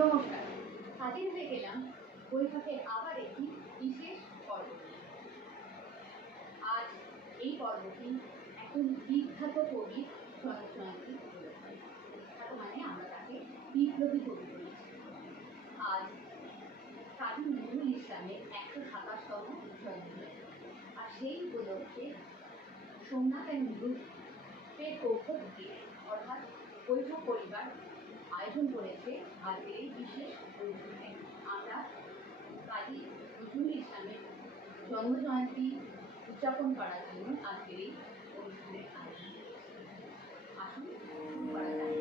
নমস্কার, হাজির হয়ে গেলাম বৈঠকের আবার একটি বিশেষ পর্ব। আজ এই পর্বটি একজন বিখ্যাত কবি জনজয়ন্তী উপলক্ষে। বিখ্যাত মানে আমরা তাকে বিপ্লবী কবি বলেছি। আজ কাজী নজরুল ইসলামের ১২৭তম জন্মদিন, আর সেই উপলক্ষে সোমনাথ অ্যান্ড গ্রুপের পক্ষ থেকে অর্থাৎ বৈঠক পরিবার আয়োজন করেছে আজকের এই বিশেষ বৈঠকে। আমরা কাজী নজরুল ইসলামের জন্মজয়ন্তী উদযাপন করার জন্য আজকের এই অনুষ্ঠানের আয়োজন করেছি। আসুন শুরু করা যাক।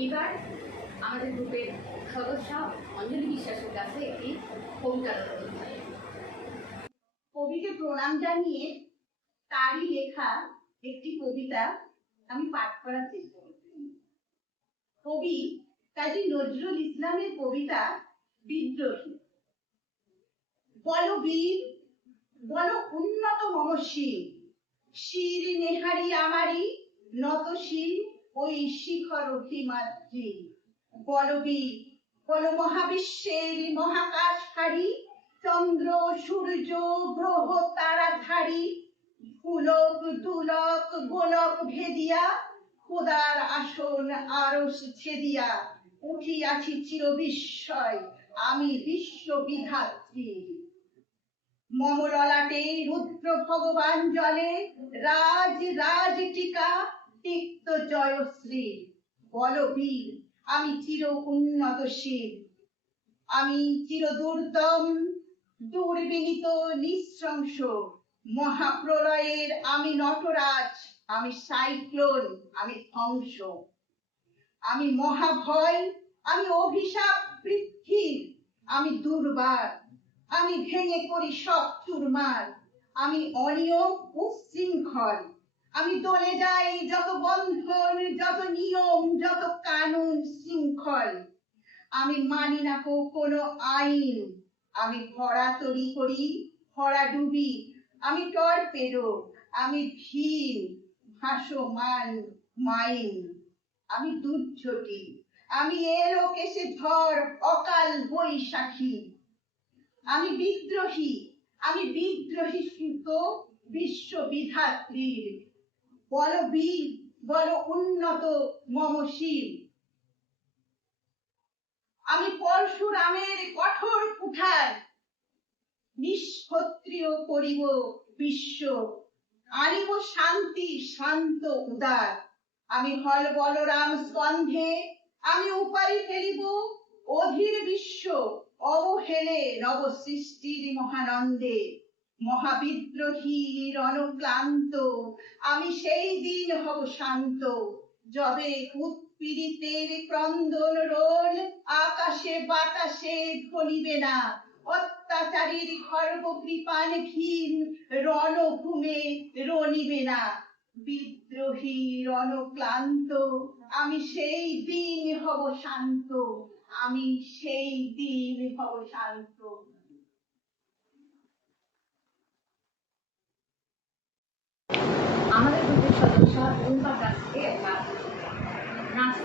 এইবার আমাদের গ্রুপের সদস্য অঞ্জলি বিশ্বাসের কাছে একটি কবিতা রচনা। কবিকে প্রণাম জানিয়ে তারই লেখা একটি কবিতা আমি পাঠ করার চেষ্টা করছি। কবি কাজী নজরুল ইসলামের কবিতা বিদ্রোহী। বল বীর, বল উন্নত মমশীল, শির নেহারি আমারি নত শিল ওই শিখর হিমাদ্রি। বল বীর, বল মহাবিশ্বের মহাকাশহারী, চন্দ্র সূর্য গ্রহ তারাধারী, ফুলক দুলক গোলক ভেদিয়া, খোদার আসন আরশ ছেদিয়া, উঠিয়াছি চির বিস্ময় আমি বিশ্ব বিধাত্রী। মম ললাটে রুদ্র ভগবান জলে, রাজ রাজ টিকা তিক্ত জয়শ্রী। বল বীর, আমি চির উন্নতশীল, আমি চির দুর্দম দুর্বিনীত নিঃশংস, মহাপ্রলয়ের আমি নটরাজ, আমি সাইক্লোন, আমি ধ্বংস। আমি মহাভয়, আমি অভিশাপ পৃথ্বীর, আমি দুর্বার, আমি ভেঙে করি সব চুরমার, আমি অনিয়ম উচ্ছৃঙ্খল, আমি দলে যাই যত বন্ধন, যত নিয়ম, যত কানুন শৃঙ্খল। আমি মানি না কোনো আইন, আমি ভরা তরি করি, ভরা ডুবি, আমি টর্পেডো, আমি ভিড়, ভাসমান মাইন, আমি দুর্যোগী, আমি এলো কেসে ঝড়, অকাল বৈশাখী। আমি বিদ্রোহী, আমি বিদ্রোহী সুত বিশ্ববিধাত্রীর, বল বীর, বল উন্নত মম শির। আমি পরশুরামের কঠোর কুঠার, নিষ্ক্ষত্রিয় করিব বিশ্ব, আনিব শান্তি শান্ত উদার। আমি হল বলরাম স্কন্ধে, আমি উপারি ফেলিব অধীর বিশ্ব, অবহেলে নব সৃষ্টির মহানন্দে। মহাবিদ্রোহী রণক্লান্ত, আমি সেই দিন হব শান্ত, যবে উৎপীড়িতের ক্রন্দন রোল আকাশে বাতাসে ধ্বনিবে না, অত্যাচারীর খর্ব কৃপান ভীম রণভূমে রণিবে না। বিদ্রোহী রণক্লান্ত, আমি সেই দিন হব শান্ত, আমি সেই দিন হব শান্ত। আমাদের গ্রুপের সদস্য রুম্পার কাছ থেকে একটা নাচ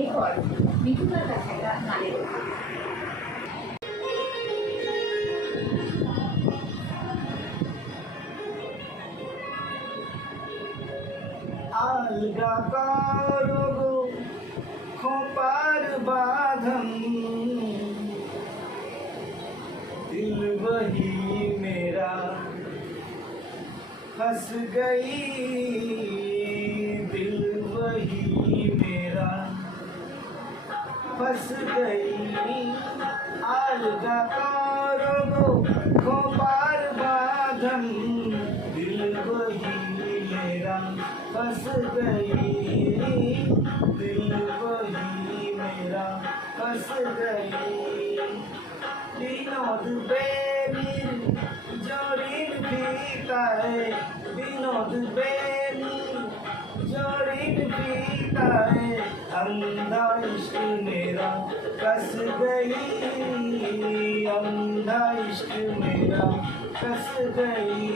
এরপর মিঠুনার কাছে একটা গানের अलगा करो खोपार बाधम, दिल वही मेरा फंस गई, दिल वही मेरा फंस गई। अलगा करो खोपार बाधम, फंस गई, दिल वही मेरा फंस गई। विनोद बेनी जोड़ीन फीताए, विनोद बेनी जोड़ीन फीताए, अंधा इश्क मेरा फंस गई, अंधा इश्क मेरा फंस गई।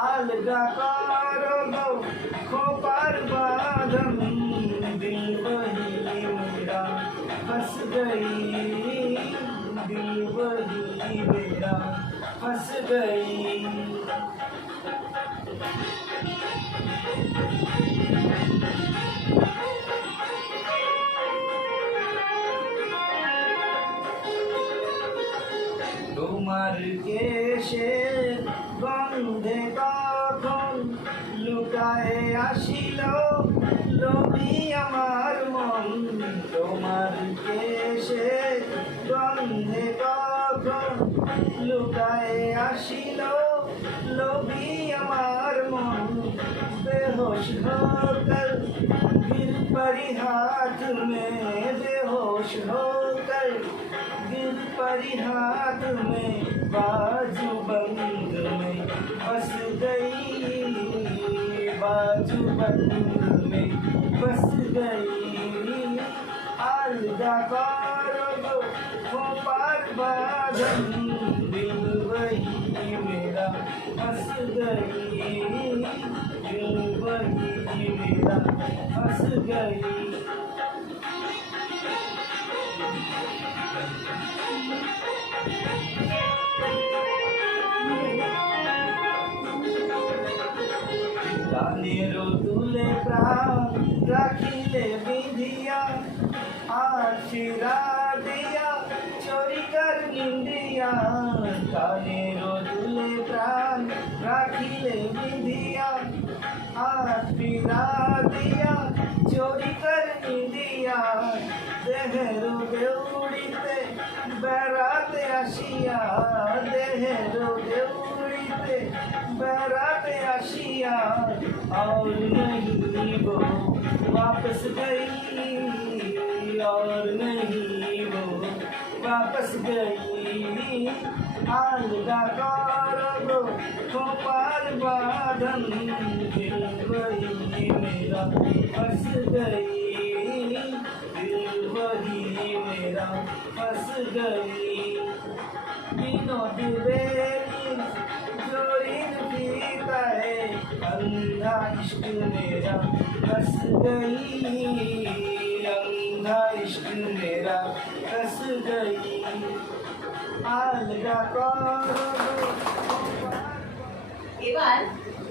अलगा करो गो खोपार बादम, दिल वही मेरा फंस गई, दिल वही मेरा फंस गई। তোমার কেশের গন্ধে কখন লুকায়ে আসিল লোভী আমার মন, তোমার কেশের গন্ধে কখন লুকায়ে আসিল লোভী আমার মন। बेहोश होकर गिर पड़ी हाथ में, बेहोश होकर गिर पड़ी हाथ में, बाजू बंद में फंस गई, बाजू बंद में फंस गई। अलगा करो गो पार बाधन, दिल वही मेरा फंस गई, दिल वही मेरा फंस गई। গানেরও তুলে প্রাণ রাখিলে বিধিয়া, আর ফিরা দিয়া চরিকার নিন্দিয়া। গানেরও তুলে প্রাণ রাখিলে বিধিয়া, আর ফিরা দিয়া চরিকার নিন্দিয়া। দেহের দেউড়িতে বেড়াতে আসিয়া, দেহের দেউড়িতে बेराते आशिया, और नहीं वो वापस गई, और नहीं वो वापस गई। अलगा करो गो पार बाधन, दिल वही मेरा फंस गई, दिल वही मेरा फंस गई। विनोद बेनी जोड़ीन फीताए, अंधा इश्क मेरा फंस गई, अंधा इश्क मेरा फंस गई। अलगा करो। এবার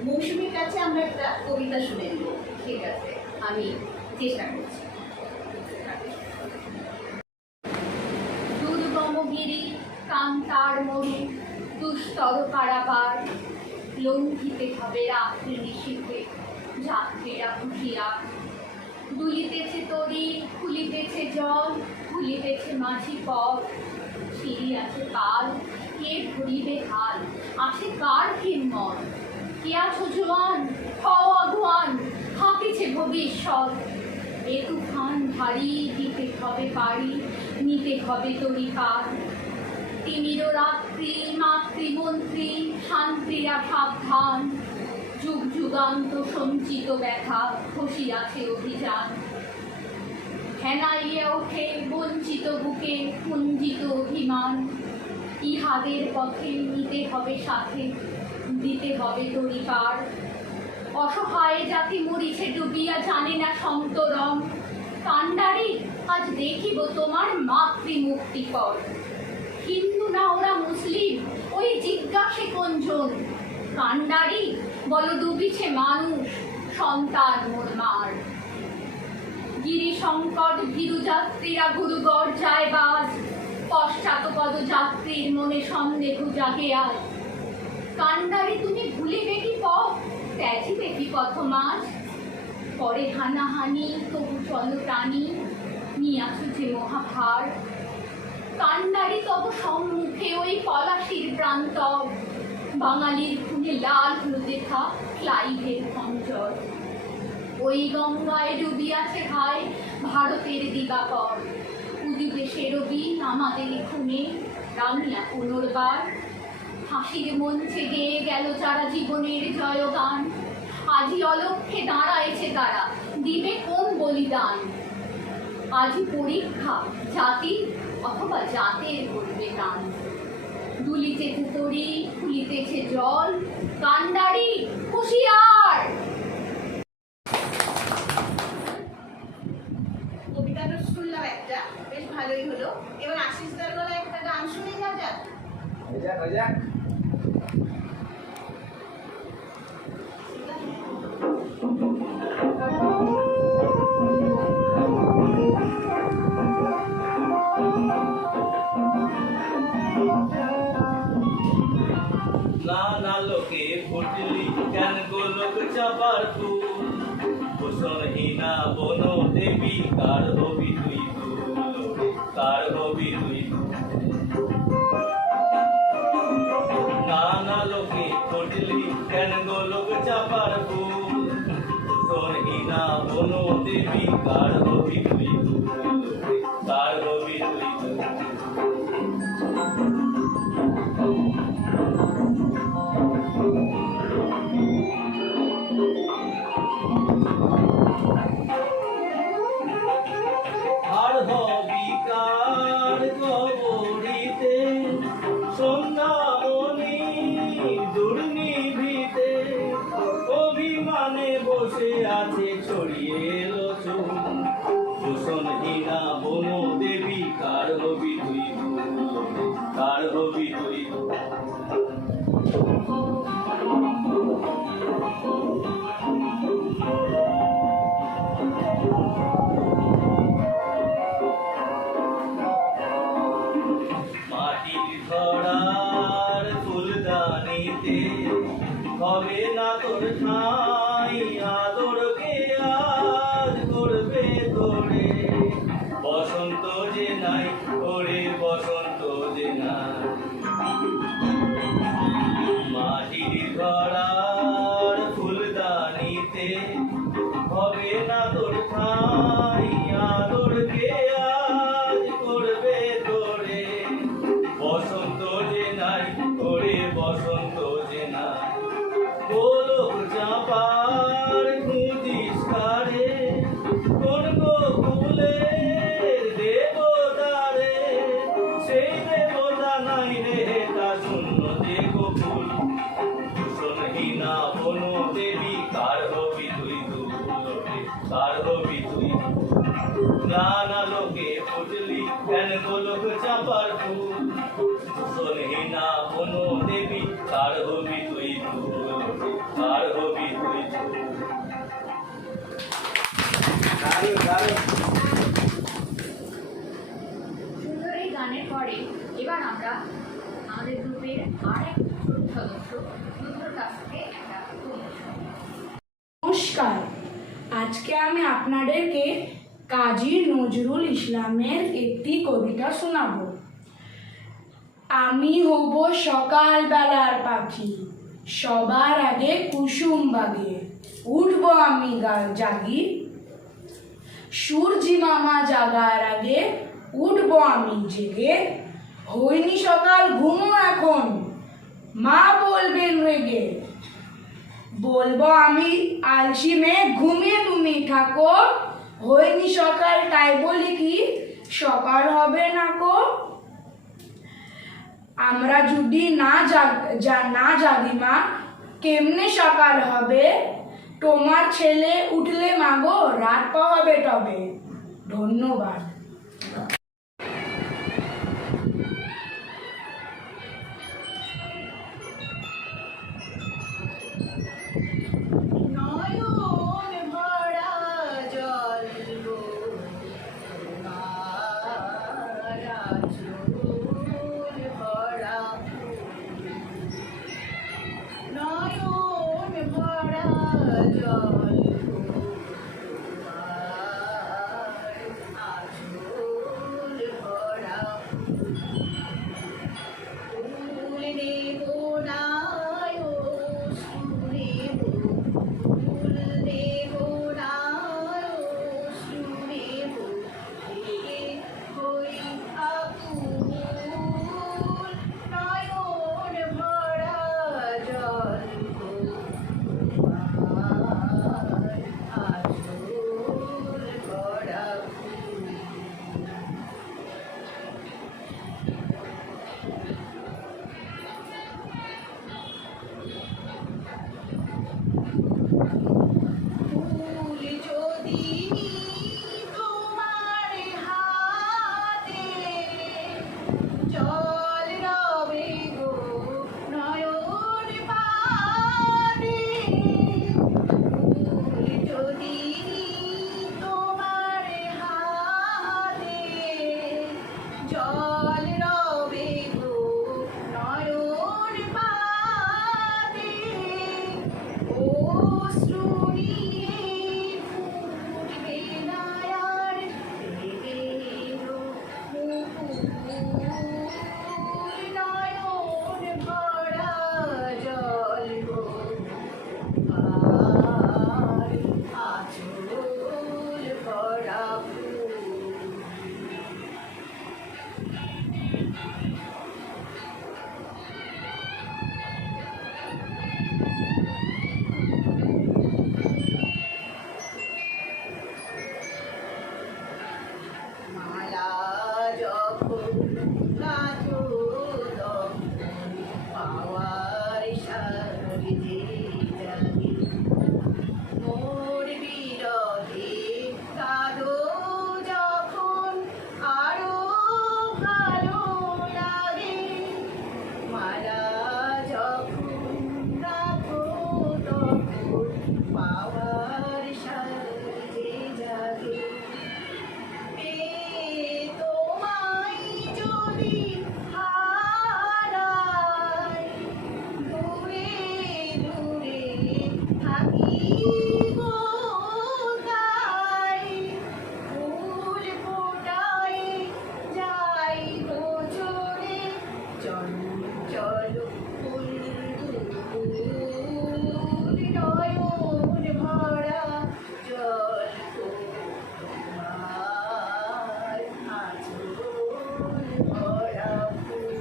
মৌসুমীর কাছে আমরা একটা কবিতা শুনে নেব। ঠিক আছে, আমি চেষ্টা করছি। দুর্গমগিরি কান্তার মরু, দুস্তর কারাবার, লঙ্ঘিতে হবে রাত্রি নিশীথে যাত্রীরা হুঁশিয়ার। দুলিতেছে তরি, খুলিতেছে জল, খুলিতেছে মাঝি পথ, সিঁড়ি আছে কাল, কে ধরিবে হাল, আছে কার হিম্মত। কে আছো জোয়ান, হও আগুয়ান, হাঁকিছে ভবিষ্যৎ। এ তুফান ভারী, দিতে হবে পারি, নিতে হবে তরি পার। তিমির রাত্রি মাতৃমন্ত্রী, শান্তিরা সাবধান, যুগ যুগান্ত সঞ্চিত ব্যথা খসিয়াছে অভিযান। হেনাইয়া ওঠে বঞ্চিত বুকে কুঞ্জিত অভিমান, ইহাদের পথে নিতে হবে সাথে, দিতে হবে তরি পার। অসহায় জাতি মরিছে ডুবিয়া, জানে না সন্তরম। কান্ডারি আজ দেখিব তোমার মাতৃমুক্তিকর। হিন্দু না ওরা মুসলিম, ওই জিজ্ঞাসে কোনজন। কান্ডারি বলো ডুবিছে মানুষ, সন্তান মোর মার। গিরি সংকট ভীরু যাত্রীরা গুরুগর যায় বাজ, পশ্চাৎপদ যাত্রীর মনে সন্দেহ জাগে আজ। কান্ডারি তুমি ভুলিবে কি পথ, ত্যাজিবে কি পথ মাঝ। পরে হানাহানি তবু চলো প্রাণী, নিয়াছো যে মহাভার। কান্ডারি তব সম্মুখে ওই পলাশির প্রান্তর, বাঙালির খুনে লাল হলো দেখা ক্লাইভের খঞ্জর। ওই গঙ্গায় ডুবিয়াছে ভাই ভারতের দিবাকর। উদিতে সে রবি আমাদের খুনে রাঙিয়া পুনর্বার। ফাঁসির মঞ্চে গেয়ে গেল যারা জীবনের জয়গান, আজি অলক্ষ্যে দাঁড়ায়েছে তারা, দিবে কোন বলিদান। আজি পরীক্ষা জাতি অথবা জাতের করবে টান। দুলিতেছে তরি ফুলিতেছে জল, কান্ডারি হুঁশিয়ার। কবিতাটা শুনলাম একটা, বেশ ভালোই হলো। এবার আশিস দার গলায় একটা গান শুনে যাওয়া যাক। হয়ে যাক। নানা লোকে ফুটলি কেন গোলক চাপার ফুল, ভূষণহীনা বন দেবী কার হবি তুই দুল, কার হবি তুই দুল। নানা লোকে ফুটলি কেন গোলক চাপার ফুল, ভূষণহীনা বন দেবী কার হবি তুই দুল, কার হবি তুই দুল। আর হবি কার কবরিতে সন্ধ্যামণি দুর্নিভিতে, অভিমানে বসে আছে ছড়িয়ে এলো চুল, ভূষণহীনা বন দেবী কার হবি তুই দুল, কার হবি তুই দুল। মাটির ঘড়ার ফুলদানিতে হবে না তোর ঠাঁই, আদরকে আজ করবে তোরে, বসন্ত যে নাই ওরে বসন্ত যে নাই। মাটির ঘড়ার ফুলদানিতে হবে না তোর ঠাঁই, আদরকে আজ করবে তোরে, বসন্ত যে নাই ওরে বসন্ত যে নাই। গোলক চাপার খুঁজিস কারে কোন গোকুলের দেবতারে, সেই দেবতা নাই রে তা শূন্য যে গোকুল, ভূষণহীনা বন দেবী কার হবি তুই দুল, কার হবি তুই। নানা লোকে ফুটলি কেন গোলক চাপার ফুল, ভূষণহীনা বন দেবী কার হবি তুই দুল, কার হবি তুই দুল। সুন্দর এই গানের পরে এবার আমরা আমাদের গ্রুপের আর এক সদস্য রুদ্রর কাছ থেকে একটা কবিতা শুনবো। নমস্কার, আজকে আমি আপনাদেরকে কাজী নজরুল ইসলামের একটি কবিতা শোনাবো। আমি হব সকালবেলার পাখি, সবার আগে কুসুম বাগে, উঠব আমি জাগি, সূর্যি মামা জাগার আগে উঠব আমি জেগে, হয়নি সকাল ঘুমো এখন, মা বলবেন রেগে, বলবো আমি আলসি মেয়ে ঘুমিয়ে তুমি থাকো, হয়নি সকাল তাই বলি কি সকাল হবে না কো। আমরা যদি না জাগি মা কেমনে সকাল হবে, তোমার ছেলে উঠলে মাগো রাত পাওয়াবে তবে। ধন্যবাদ। নয়ন ভরা জল গো, তোমার আঁচল ভরা ফুল। নয়ন ভরা জল গো, তোমার আঁচল পাওয়ার সাজে জাগে তোমায় যদি হারাই দূরে দূরে থাকি কোথায় ফুল ফোটাই যাই গো চলে চল চল ফুল নয়ন ভরা জল তোমার আঁচল ভরা ফুল।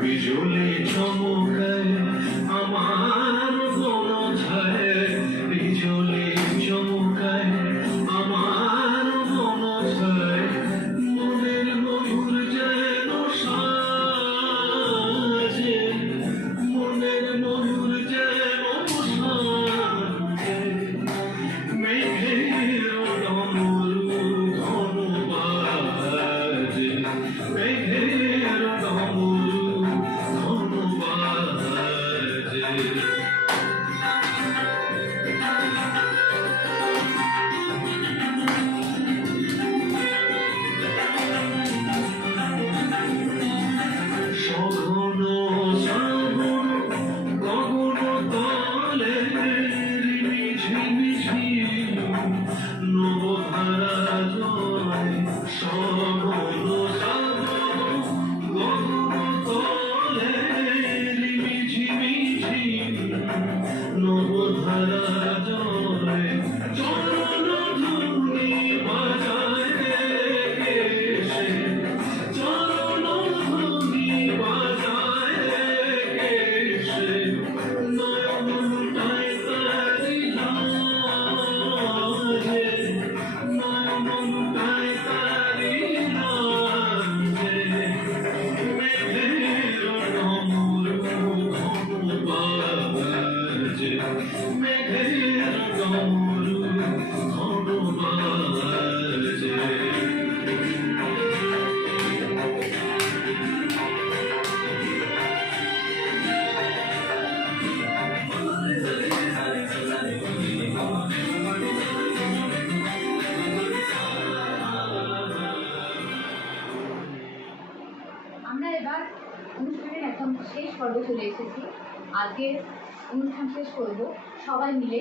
বিজুলি চমকায় আমার মন ছায়, বিজুলি চমকায় আমার মন ছায়, মনের ময়ূর যেন সাজে, মনের ময়ূর যেন সাজে, মেঘের ডমরু ধনু বাজে, মেঘের ডমরু ধনু বাজে। সঘন শ্রাবণ গগন তলে ঝিমিঝি নবধারা জয়, সঘন শ্রাবণ গগন তলে ঝিমিঝি নবধারা জয়, চরণ ধুনি বাজায় কেশে, চরণ ধুনি বাজায় কেশে, নয়ন লুটায় তারি লাজে, নয়ন লুটায় তারি লাজে, মেঘের ডমরু ধনু বাজে, মেঘের ডমরু ধনু বাজে। আমরা এবার অনুষ্ঠানের একদম শেষ পর্বে চলে এসেছি। আজকে অনুষ্ঠান শেষ করব সবাই মিলে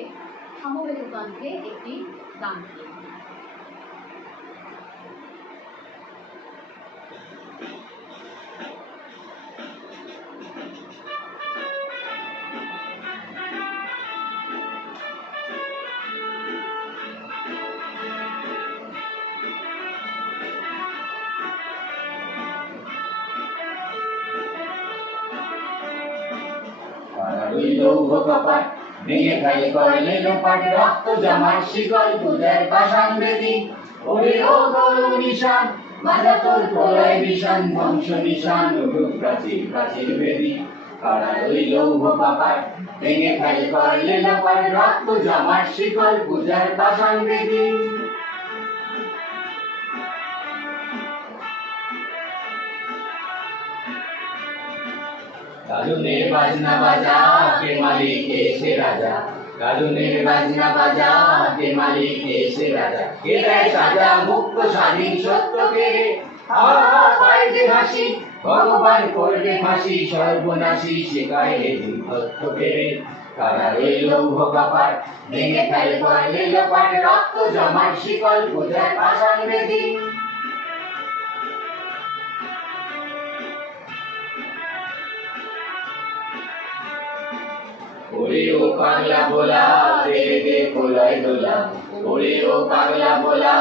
সমবেত কণ্ঠে একটি গান গেয়ে। লৌহ কপাট ভেঙে ফেলে করলে লোপাট, রক্ত জমার শিকল পূজার পাষাণ বেদী, ওরে ও তরু নিশান বাজা তোর প্রলয় বিষাণ, ধ্বংস নিশান উঠুক প্রাচীর প্রাচীর বেদী। কারার ওই লৌহ কপাট ভেঙে ফেলে করলে লোপাট, রক্ত জমার শিকল পূজার পাষাণ বেদী। কারুনের বাজনা বাজা কে মালিক এসে রাজা, কারুনের বাজনা বাজা কে মালিক এসে রাজা, কে দেয় সাজা মুক্ত স্বাধীন সত্য কেড়ে, পায় যে হাসি ভগবান করবে ফাঁসি, সর্বনাশী শেখায় হে যুদ্ধ কেড়ে। কারার ওই লৌহ কপাট ভেঙে ফেলে করলে লোপাট, রক্ত জমার শিকল পূজার পাষাণ বেদী। ওরে ও পাগলা ভোলা দে দে কোলায় দোলা, ওরে ও পাগলা ভোলা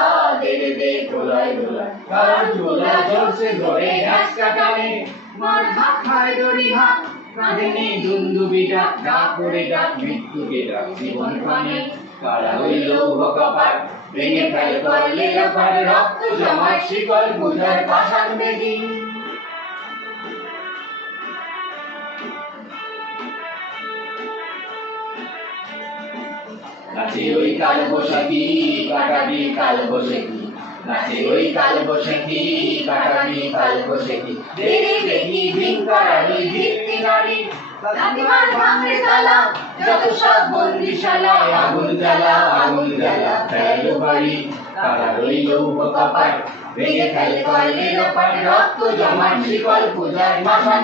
দে দে কোলায় দোলা। কার ঝোলা জোরসে ধরে গাছ কাটানে, মার হাত খায় দড়ি হাত, কাঁধে দুন্দুবিটা ডাক করে ডাক মৃত্যুকে ডাক জীবন প্রাণে। কারা ওই লৌহ কপাট ভেঙে ফেল করলে লোপার, রক্ত জমাট শিকল পূজার পাষাণ বেদী। নাচে ওই কাল বৈশাখী কাটাবি কাল বৈশাখী, নাচে ওই কাল বৈশাখী কাটাবি কাল বৈশাখী। দেখি দেখি ভিনকারানি ভিত্তি নারী, লাথিমার ভাঙড়ে তালা, যত সব বন্দিশালায় আগুন জ্বালা আগুন জ্বালা ফেল বাড়ি। কারা রইল কপাট ভেঙে ফেল করলে লোপাট, রক্ত জমাট শিকল পূজার পাষাণ।